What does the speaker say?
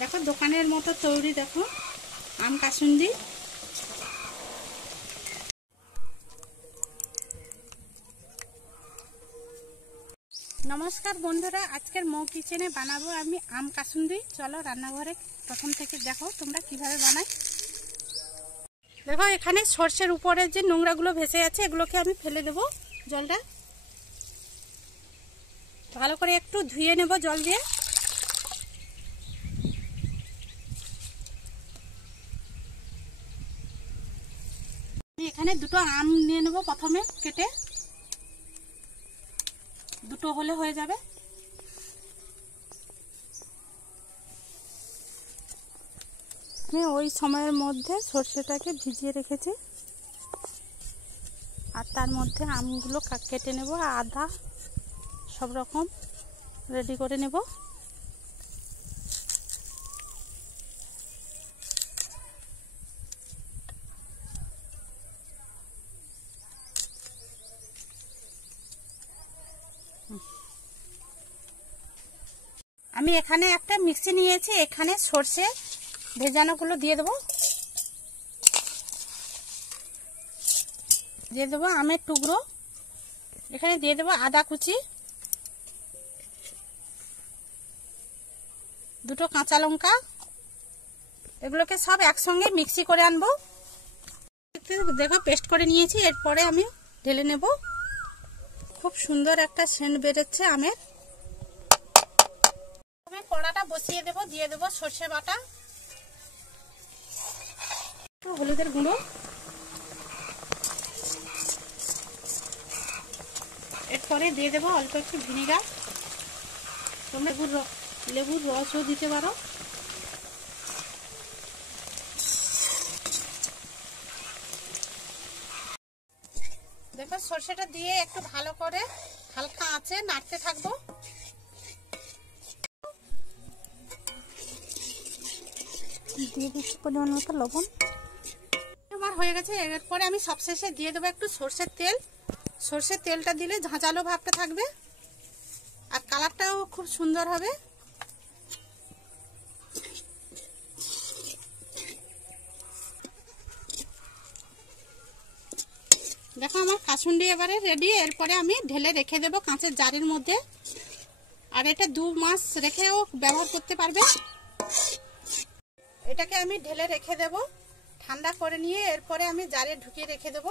দেখো দোকানের মতো তৈরি, দেখো আম কাসুন্দি। নমস্কার বন্ধুরা, আজকের মৌ কিচেনে বানাবো আমি আম কাসুন্দি। চলো রান্নাঘরে প্রথম থেকে দেখো তোমরা কিভাবে বানাই। দেখো এখানে সর্ষের উপরে যে নোংরাগুলো ভেসে আছে এগুলোকে আমি ফেলে দেবো। জলটা ভালো করে একটু ধুয়ে নেব জল দিয়ে। এখানে দুটো আম নিয়ে নেব, প্রথমে কেটে, দুটো হলে হয়ে যাবে। আমি ওই সময়ের মধ্যে সর্ষেটাকে ভিজিয়ে রেখেছি, আর তার মধ্যে আমগুলো কেটে নেব, আদা সব রকম রেডি করে নেব। আমি এখানে একটা মিক্সি নিয়েছি, এখানে সর্ষে ভেজানোগুলো দিয়ে দেবো। দিয়ে দেবো আমের টুকরো, এখানে দিয়ে দেবো আদা কুচি, দুটো কাঁচা লঙ্কা। এগুলোকে সব একসঙ্গে মিক্সি করে আনবো। দেখো পেস্ট করে নিয়েছি, এরপরে আমি ঢেলে নেব। খুব সুন্দর একটা সেন্ট বেরোচ্ছে আমের। কড়াটা বসিয়ে দেবো, দিয়ে দেবো সর্ষে বাটা, হলুদের গুঁড়ো, এরপরে দিয়ে দেবো অল্প একটু ভিনেগার। তোমরা লেবুর রসও দিতে পারো। দেখো সর্ষেটা দিয়ে একটু ভালো করে হালকা আঁচে নাড়তে থাকবো। দিয়ে দিচ্ছি পরিমাণ মতো লবণ। এবার হয়ে গেছে। এরপরে আমি সবশেষে দিয়ে দেবো একটু সর্ষের তেল। সর্ষের তেলটা দিলে ঝাঁঝালো ভাবটা থাকবে আর কালারটাও খুব সুন্দর হবে। দেখো আমার কাসুন্দি এবারে রেডি। এরপরে আমি ঢেলে রেখে দেবো কাঁচের জারের মধ্যে, আর এটা 2 মাস রেখেও ব্যবহার করতে পারবে। এটাকে আমি ঢেলে রেখে দেব ঠান্ডা করে নিয়ে, এরপরে আমি জারে ঢুকিয়ে রেখে দেবো।